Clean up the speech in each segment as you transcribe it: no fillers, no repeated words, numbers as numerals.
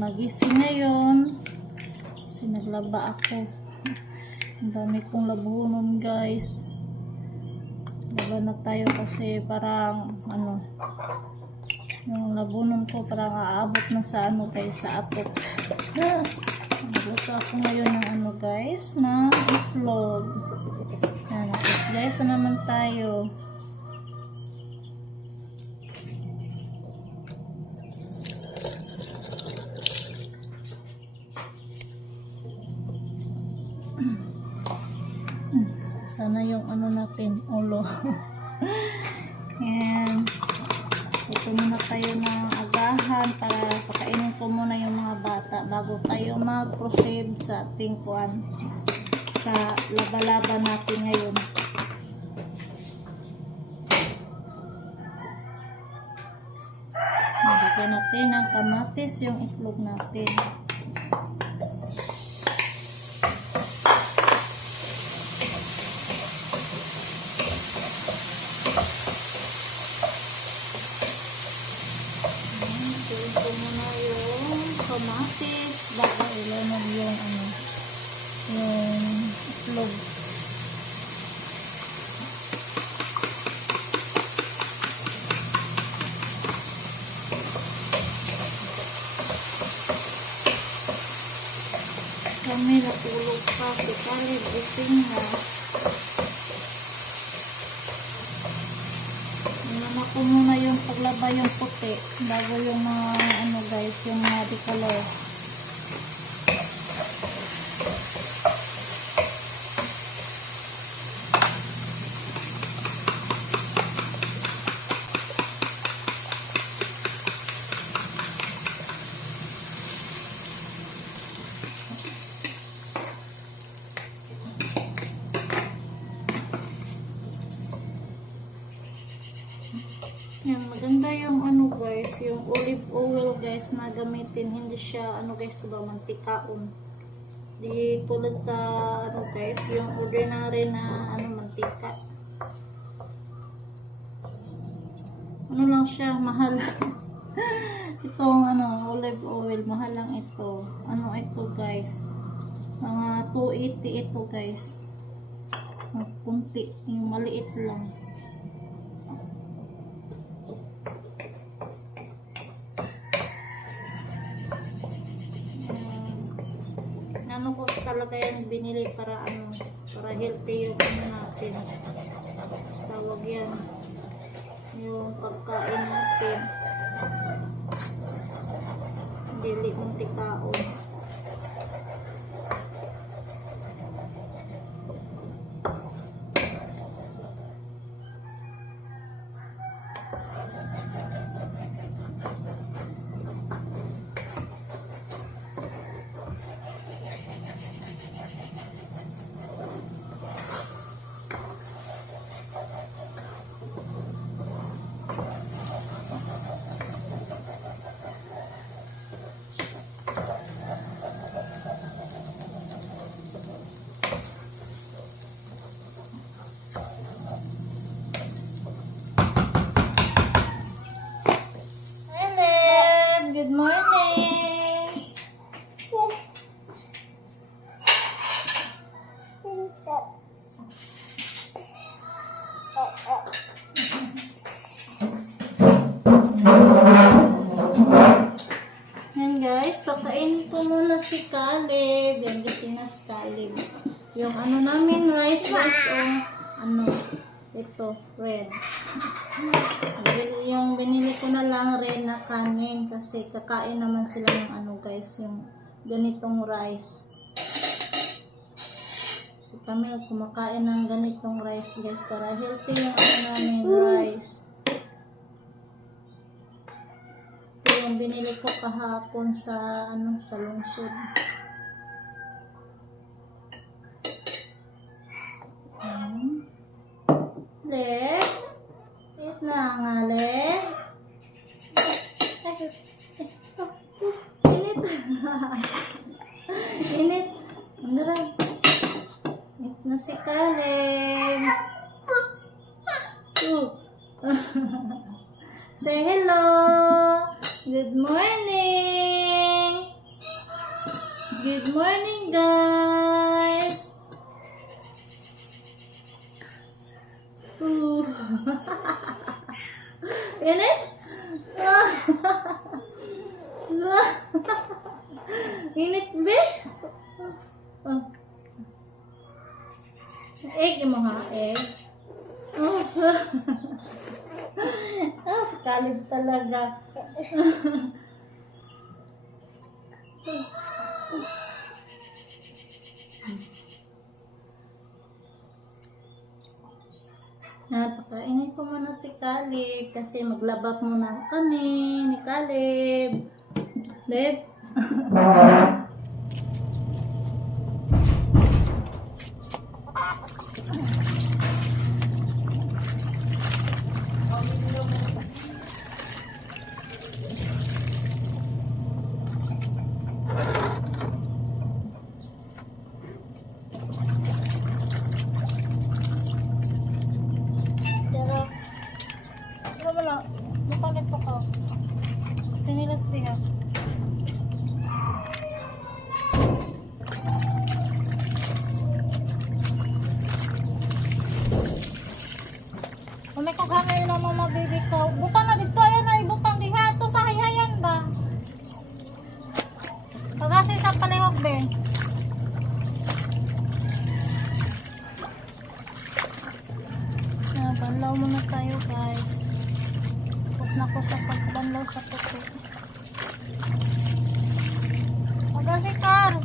magising ngayon. Kasi naglaba ako. Ang dami kong labunon guys. Laba na tayo kasi parang ano, yung labunon ko parang aabot na sa ano guys, sa atot. Nagluto ako ngayon ng ano guys, na itlog. Yan, guys, na naman tayo. Sana yung ano natin, ulo. And ito muna tayo ng agahan para pakainin ko muna yung mga bata bago tayo mag-proceed sa ating kuan, sa laba-laba natin ngayon. Nalagyan natin ng kamatis yung itlog natin. Ito muna yung kamatis bago ilaman yung ano, yung itlog. Kami natulog pa si Caleb, gising na. Inama ko muna yung paglaba yung puti bago yung mga ano guys, yung mga color. Yan, maganda yung ano guys, yung olive oil guys na gamitin, hindi siya ano guys, ba mantikaon. Di tulad sa ano guys, yung ordinary na ano mantika. Ano lang siya, mahal. Itong ano, olive oil, mahal lang ito. Ano ito guys? Mga 280 ito guys. Kunti, yung maliit lang. Ano ko talaga yan binili para ano, para healthy yung ano natin. Basta wag yan yung pagkain natin, dili mong tikaon. Good morning. Yan guys, pakain ko muna si Caleb. Yan, gising na si Caleb. Yung ano namin rice is ano, ito, red. Yung binili ko na lang red na kanin kasi kakain naman sila ng ano guys, yung ganitong rice. Kasi kami kumakain ng ganitong rice guys para healthy yung ano namin rice. Ito yung binili ko kahapon sa ano, sa lungsod. Le, eat na nga le. Init. Init. Ano lang? Eat na si Caleb. Say hello. Good morning. Good morning, guys! Ooh. Init? Init, be? Oh. Egg mo ha, egg. Oh. Sakalib talaga. Napakainin ko muna si Caleb kasi maglabak muna kami ni Caleb. Leb? Wala. Makalit po ka. Kasi nilas diha. Kung may kughangay ng mga baby ko, butang na dito. Ayan na, ibutang diha. Ito sa hayayan ba? Pagasi sa palihog, be. Banlaw muna tayo, guys. Tapos na ko sa pagbanlaw sa puti. Pagasi, Car!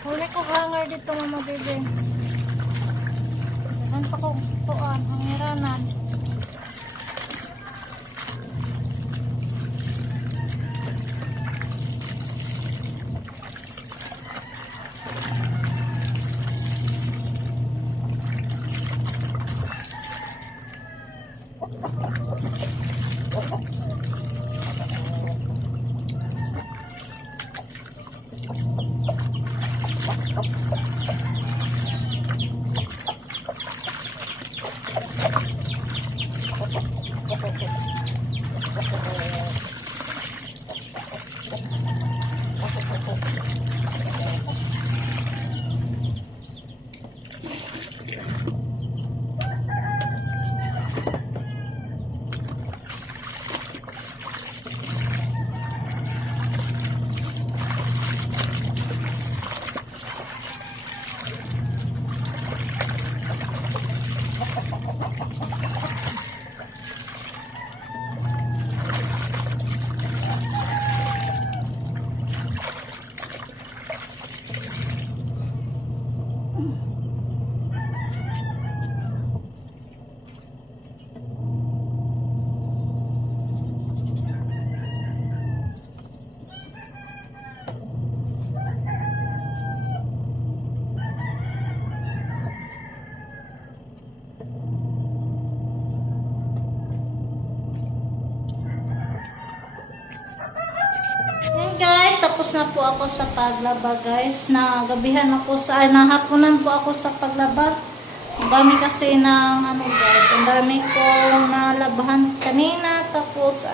Huli ko hanger dito, mga bebe. Yan pa ko tuan, hangiranan. Tapos na po ako sa paglaba, guys. Nagabihan ako sa, nahapunan po ako sa paglaba. Ang dami kasi ng, guys, ang dami kong nalabahan kanina. Tapos,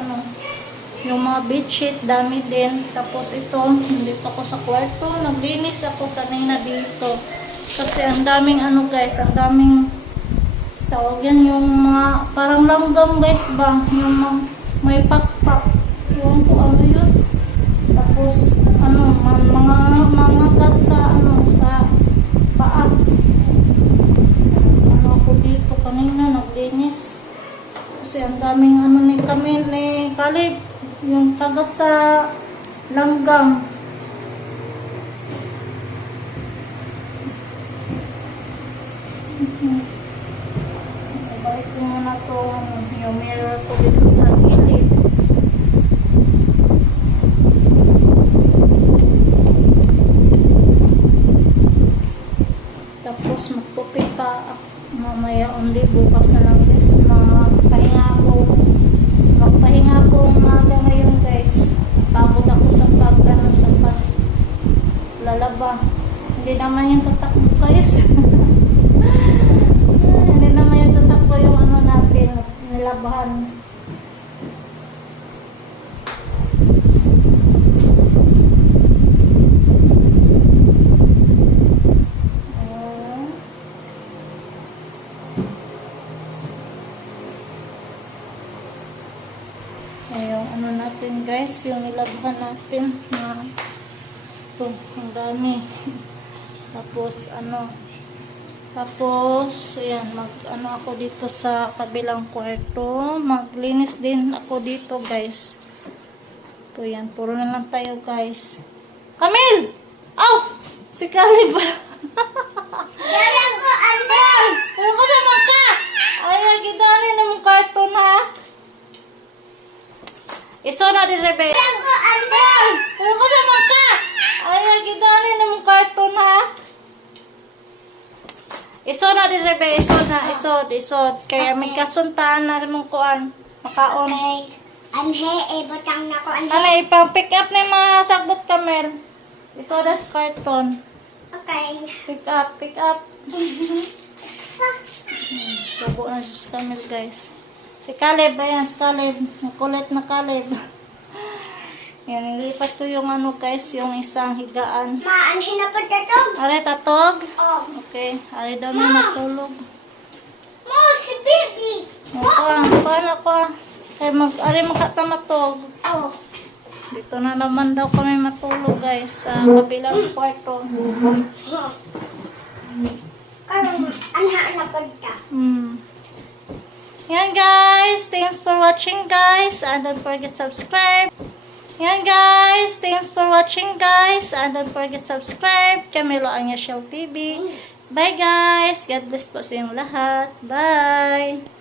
yung mga bedsheet, dami din. Tapos ito, dito ako sa kwarto. Naglinis ako kanina dito. Kasi ang daming, guys, ang daming, tawag yan, yung mga, parang langgam, guys, ba? Yung may pakpak. Yung po, yun. Tapos, mga gat sa, sa paa. Ako dito kanina, naglinis. Kasi ang daming, ni Caleb, yung kagat sa langgam. Ibalik ko muna to, yung mirror ko dito sa gilid. Tapos magpupi pa mamaya only bukas na lang, guys. Magpahinga ako umaga ngayon, guys. Pagod ako sa lalaba. Hindi naman yung tatakbo, guys. Hindi naman yung tatakbo yung natin. labahan. Yung ano natin guys, yung nilaghan natin na ito, ang dami. Tapos ayan, ano ako dito sa kabilang kwarto, maglinis din ako dito guys. Ito yan, puro na lang tayo guys. Camille! Aw! Si Caleb! Dala ko, ano? Ano ko sa maka? Ay, gidani na mong karton ha? Iso na din rebe. Dala ko, ano? Ano ko sa maka? Ay, gidani na mong karton ha? Iso na din rebe, isod. Kaya may kasuntaan na rin mong kuan. Makaon. Anhe, butang na ko, anhe. Ano, ipang-pick up na yung mga sagbot Camel. Iso na sa karton. Okay. Pick up. Subo na siya si Camel guys. Si Caleb, ayan, si Caleb. Makulit na Caleb. Yan, nilipat ko yung ano guys, yung isang higaan. Ma, anhe na po tatog. Are, tatog? Oh. Okay, are daw may matulog. Mo, si Bibi. Paano ko? Kaya are makatamatog. Oh. Dito na naman daw kami matulog guys, sa kabilang kwarto. Karon, anha na po ta. Yan guys, thanks for watching guys, and don't forget subscribe. Yan guys, thanks for watching guys, and don't forget subscribe. Camilo Anya Shell TV. Bye guys, God bless po sa inyong lahat. Bye!